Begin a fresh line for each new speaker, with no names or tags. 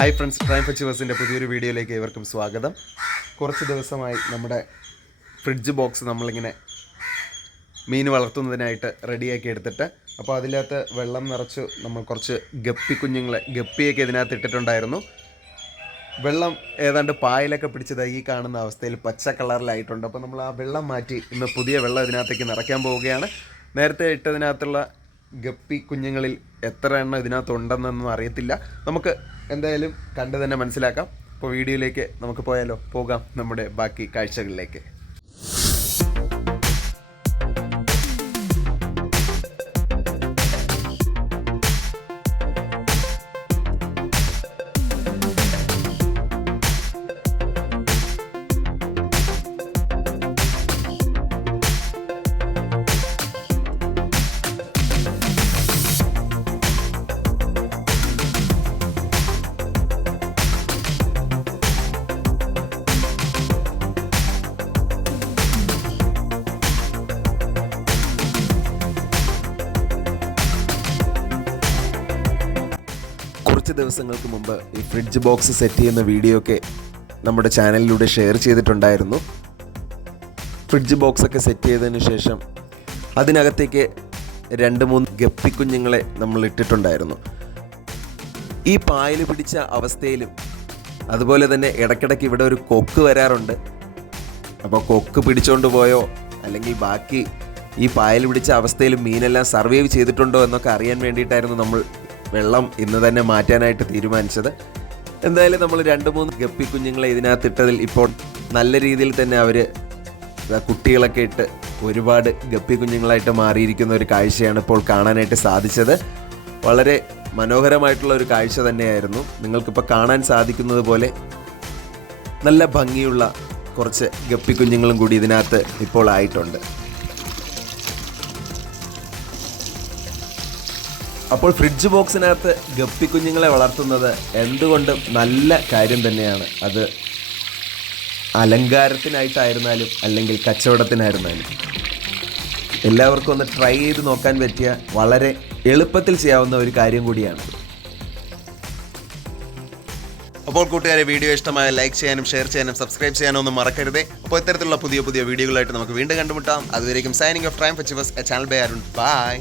Hi friends ട്രൈം ഫെച്ചിവേഴ്സിന്റെ പുതിയൊരു വീഡിയോയിലേക്ക് ഏവർക്കും സ്വാഗതം. കുറച്ച് ദിവസമായി നമ്മുടെ ഫ്രിഡ്ജ് ബോക്സ് നമ്മളിങ്ങനെ മീൻ വളർത്തുന്നതിനായിട്ട് റെഡിയാക്കി എടുത്തിട്ട് അപ്പോൾ അതിനകത്ത് വെള്ളം നിറച്ച് നമ്മൾ കുറച്ച് ഗപ്പി കുഞ്ഞുങ്ങളെ ഗപ്പിയൊക്കെ ഇതിനകത്ത് ഇട്ടിട്ടുണ്ടായിരുന്നു. വെള്ളം ഏതാണ്ട് പായലൊക്കെ പിടിച്ചത് ഈ കാണുന്ന അവസ്ഥയിൽ പച്ച കളറിലായിട്ടുണ്ട്. അപ്പോൾ നമ്മൾ ആ വെള്ളം മാറ്റി ഇന്ന് പുതിയ വെള്ളം ഇതിനകത്തേക്ക് നിറയ്ക്കാൻ പോവുകയാണ്. നേരത്തെ ഇട്ടതിനകത്തുള്ള ഗപ്പി കുഞ്ഞുങ്ങളിൽ എത്ര എണ്ണം ഇതിനകത്തുണ്ടെന്നൊന്നും അറിയത്തില്ല. നമുക്ക് എന്തായാലും കണ്ടു തന്നെ മനസ്സിലാക്കാം. അപ്പോൾ വീഡിയോയിലേക്ക് നമുക്ക് പോയാലോ? പോകാം നമ്മുടെ ബാക്കി കാഴ്ചകളിലേക്ക്. കുറച്ച് ദിവസങ്ങൾക്ക് മുമ്പ് ഈ ഫ്രിഡ്ജ് ബോക്സ് സെറ്റ് ചെയ്യുന്ന വീഡിയോ ഒക്കെ നമ്മുടെ ചാനലിലൂടെ ഷെയർ ചെയ്തിട്ടുണ്ടായിരുന്നു. ഫ്രിഡ്ജ് ബോക്സ് ഒക്കെ സെറ്റ് ചെയ്തതിന് ശേഷം അതിനകത്തേക്ക് രണ്ട് മൂന്ന് ഗപ്പിക്കുഞ്ഞുങ്ങളെ നമ്മൾ ഇട്ടിട്ടുണ്ടായിരുന്നു. ഈ പായൽ പിടിച്ച അവസ്ഥയിലും അതുപോലെ തന്നെ ഇടയ്ക്കിടയ്ക്ക് ഇവിടെ ഒരു കൊക്ക് വരാറുണ്ട്. അപ്പോൾ കൊക്ക് പിടിച്ചുകൊണ്ട് പോയോ? അല്ലെങ്കിൽ ബാക്കി ഈ പായൽ പിടിച്ച അവസ്ഥയിൽ മീനെല്ലാം സർവൈവ് ചെയ്തിട്ടുണ്ടോ എന്നൊക്കെ അറിയാൻ വേണ്ടിയിട്ടായിരുന്നു നമ്മൾ വെള്ളം ഇന്ന് തന്നെ മാറ്റാനായിട്ട് തീരുമാനിച്ചത്. എന്തായാലും നമ്മൾ രണ്ട് മൂന്ന് ഗപ്പി കുഞ്ഞുങ്ങളെ ഇതിനകത്ത് ഇട്ടതിൽ ഇപ്പോൾ നല്ല രീതിയിൽ തന്നെ അവർ കുട്ടികളൊക്കെ ഇട്ട് ഒരുപാട് ഗപ്പി കുഞ്ഞുങ്ങളായിട്ട് മാറിയിരിക്കുന്ന ഒരു കാഴ്ചയാണ് ഇപ്പോൾ കാണാനായിട്ട് സാധിച്ചത്. വളരെ മനോഹരമായിട്ടുള്ള ഒരു കാഴ്ച തന്നെയായിരുന്നു. നിങ്ങൾക്കിപ്പോൾ കാണാൻ സാധിക്കുന്നത് പോലെ നല്ല ഭംഗിയുള്ള കുറച്ച് ഗപ്പി കുഞ്ഞുങ്ങളും കൂടി ഇതിനകത്ത് ഇപ്പോൾ ആയിട്ടുണ്ട്. അപ്പോൾ ഫ്രിഡ്ജ് ബോക്സിനകത്ത് ഗപ്പി കുഞ്ഞുങ്ങളെ വളർത്തുന്നത് എന്തുകൊണ്ടും നല്ല കാര്യം തന്നെയാണ്. അത് അലങ്കാരത്തിനായിട്ടായിരുന്നാലും അല്ലെങ്കിൽ കച്ചവടത്തിനായിരുന്നാലും. എല്ലാവർക്കും ഒന്ന് ട്രൈ ചെയ്ത് നോക്കാൻ പറ്റിയ വളരെ എളുപ്പത്തിൽ ചെയ്യാവുന്ന ഒരു കാര്യം കൂടിയാണ്. അപ്പോൾ കൂട്ടുകാരെ വീഡിയോ ഇഷ്ടമായ ലൈക്ക് ചെയ്യാനും ഷെയർ ചെയ്യാനും സബ്സ്ക്രൈബ് ചെയ്യാനും ഒന്നും മറക്കരുതേ. അപ്പോൾ ഇത്തരത്തിലുള്ള പുതിയ പുതിയ വീഡിയോകളായിട്ട് നമുക്ക് വീണ്ടും കണ്ടുമുട്ടാം. അതുവരേക്കും സൈനിങ് ഓഫ് ടൈം ഫെച്ചിവേഴ്സ് ചാനൽ ബൈ അരുൺ ബൈ